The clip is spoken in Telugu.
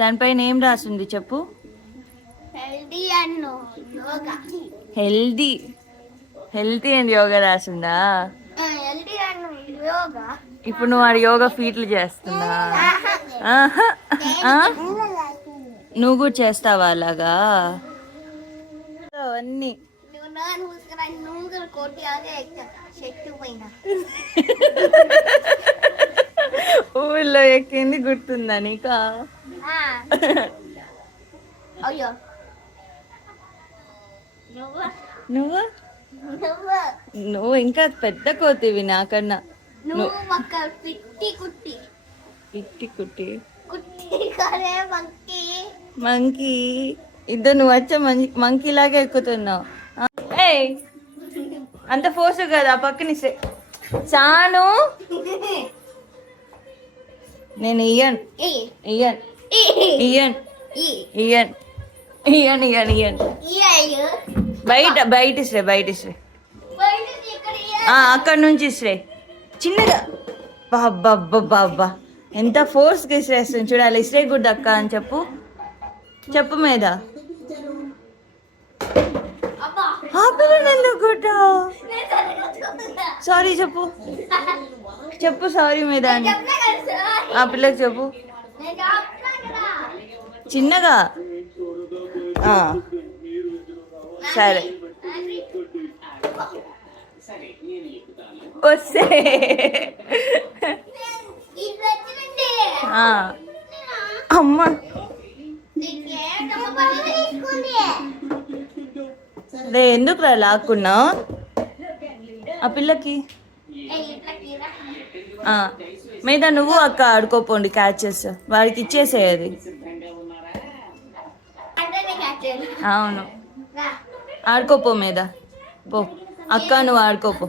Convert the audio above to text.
దానిపైన ఏం రాసింది చెప్పు. హెల్దీ హెల్తీ అండ్ యోగా రాసిందా. ఇప్పుడు నువ్వు ఆడ యోగా ఫీట్లు చేస్తున్నా. నువ్వు కూడా చేస్తావా అలాగా అవన్నీ. ఊళ్ళో ఎక్కింది గుర్తుందా నీకా. నువ్వు నువ్వు ఇంకా పెద్ద కోతివి నాకన్నా. పిట్టి కుట్టి మంకీ. ఇద్దరు నువ్వు వచ్చే మంకీ లాగే ఎక్కుతున్నావు. ఏయ్ అంత ఫోర్స్ కదా పక్కని చాను. నేను ఇయ్యను ఇయ్యను ఇయ్యను ఇయ్యను ఇయ్యను ఇయ్యను ఇయ్యను. బయట ఇస్రే అక్కడ నుంచి ఇస్రే చిన్నగా. బాబ్బా ఎంత ఫోర్స్గా ఇసిరేస్తుంది చూడాలి. ఇసిరే గుడ్ అక్క అని చెప్పు మీద. ఆ పిల్లని ఎందుకు కొట్టావు? సారీ చెప్పు సారీ మీద అని ఆ పిల్లకి చెప్పు చిన్నగా. సరే వస్తే అమ్మ ఎందుకు రా లాక్కున్నావు ఆ పిల్లకి. మీద నువ్వు అక్క ఆడుకోపోండి క్యాచెస్ వాడికి ఇచ్చేసేది. అవును ఆడుకోపో మీద పో. అక్క నువ్వు ఆడుకోపో.